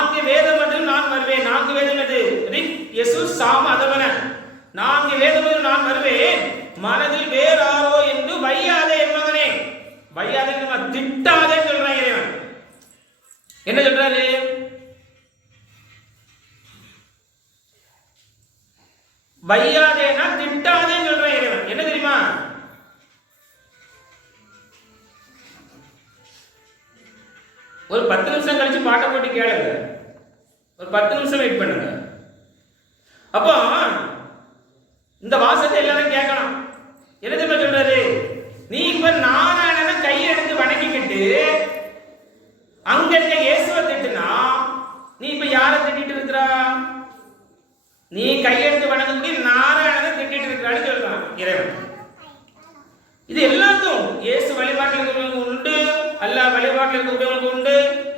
நான்கு வேதம் என்று நான் வருவேன். நான்கு வேதம் எது? ரிக் யசு சாம அதவன நான்கு வேதம் என்று நான் வருவேன். மனதில் வேறாரோ என்று வையாதே என் மகனே. வையாதே திட்டாதே சொல்றான் இறைவன். என்ன சொல்றாரு? வையாதேனா திட்டாதேன்னு சொல்றான் இறைவன். என்ன தெரியுமா? ஒரு பத்து நிமிஷம் கழிச்சு பாட்டை போட்டு கேளுங்க. ஒரு பத்து நிமிஷம் வெயிட் பண்ணுங்க. அப்போ இந்த வாசத்தை எல்லாரும் கேட்கணும் என்ன தெரியுமா சொல்றாரு? நீ இப்ப நாராயணனை கையெடுத்து வணங்கிக்கிட்டு அங்க இருக்க இயேசுவை திட்டுனா நீ இப்ப யாரை திட்டிட்டு இருக்கிறா? நீ கையெடுத்து வணங்கி நாராயணனை திட்டிட்டு இருக்கிறான்னு சொல்றான் இறைவன். இது எல்லாத்தும் இயேசு வழிபாட்டில் இருக்கிறவங்களுக்கு உண்டு அல்லா வழிபாட்டில் இருக்கிறவங்களுக்கு உண்டு.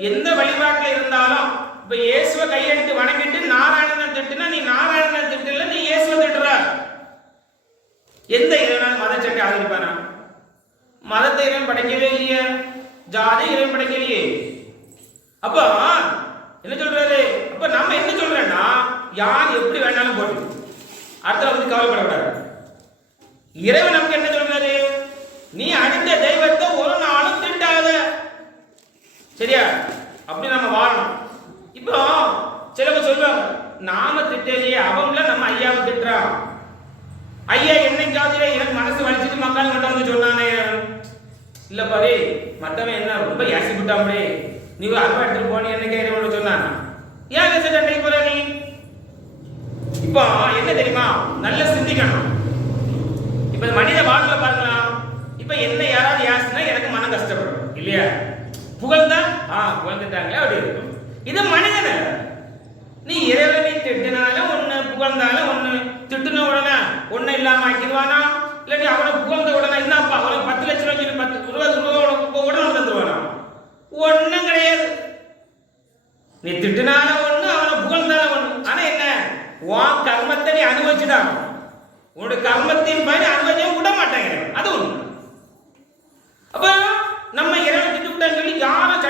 எந்த வழிபாட்டில் இருந்தாலும் இப்ப இயேசுவை கையெடுத்து வணங்கிட்டு நாராயணன் திட்டுனா நீ நாராயணனை திட்டல நீ இயேசுவை திட்டுற. எந்த இறைவனால மத சட்டை ஆதரிப்பானா மதத்தை இறைவன் படைக்கவே இல்லையே. ஜாதி இறைவன் படைக்கலையே. அப்போ என்ன சொல்றாரு? அப்ப நம்ம என்ன சொல்றேன்னா யார் எப்படி வேணாலும் போட்டு. அடுத்த வந்து கவலைப்படக்கூடாது. இறைவன் நமக்கு என்ன சொல்றாரு? நீ அடித்த தெய்வத்தை ஒரு நாளும் திட்டாத. சரியா? அப்படி நம்ம வாழணும். இப்போ சிலவங்க சொல்லுவாங்க நாம திட்டலையே அவங்கள நம்ம ஐயாவை திட்டுறான் ஐயா என்னைக்காவது எனக்கு மனசு வலிச்சுட்டு மக்கள் மட்டும் வந்து சொன்னானே. இல்ல பாரு மத்தவன் என்ன ரொம்ப ஏசி விட்டாமே நீ ஒரு அல்வா எடுத்துட்டு போனி என்ன கேட்க சொன்னானா? ஏன் பேச சண்டைக்கு போற நீ? இப்போ என்ன தெரியுமா நல்லா சிந்திக்கணும். இப்ப இந்த மனித வாழ்க்கை பாருங்களா இப்ப என்ன யாராவது யாசினா எனக்கு மனம் கஷ்டப்படும் இல்லையா? புகழ்ந்தா? ஆ புகழ்ந்துட்டாங்களே அப்படி இருக்கும். இது மனிதன நீ இறைவனை திட்டினாலும் ஒண்ணு புகழ்ந்தாலும் ஒண்ணு திட்டுன உடனே ஒண்ணு இல்லாம ஆக்கிடுவானா? இல்லாட்டி அவனை புகழ்ந்த உடனே என்னப்பா அவனுக்கு பத்து லட்சம் ரூபாய் சொல்லி பத்து இருபது ரூபாய் உனக்கு உடனே தந்துருவானா ஒண்ணும் கிடையாது. நீ திட்டினாலும் ஒண்ணு அவனை புகழ்ந்தாலும் ஒண்ணு. ஆனா என்ன? உன் கர்மத்தை நீ அனுபவிச்சுதான். உன்னோட கர்மத்தின் பயன் அனுபவிச்சு விட மாட்டாங்க அது ஒண்ணு. அப்ப நம்ம இறை திட்டு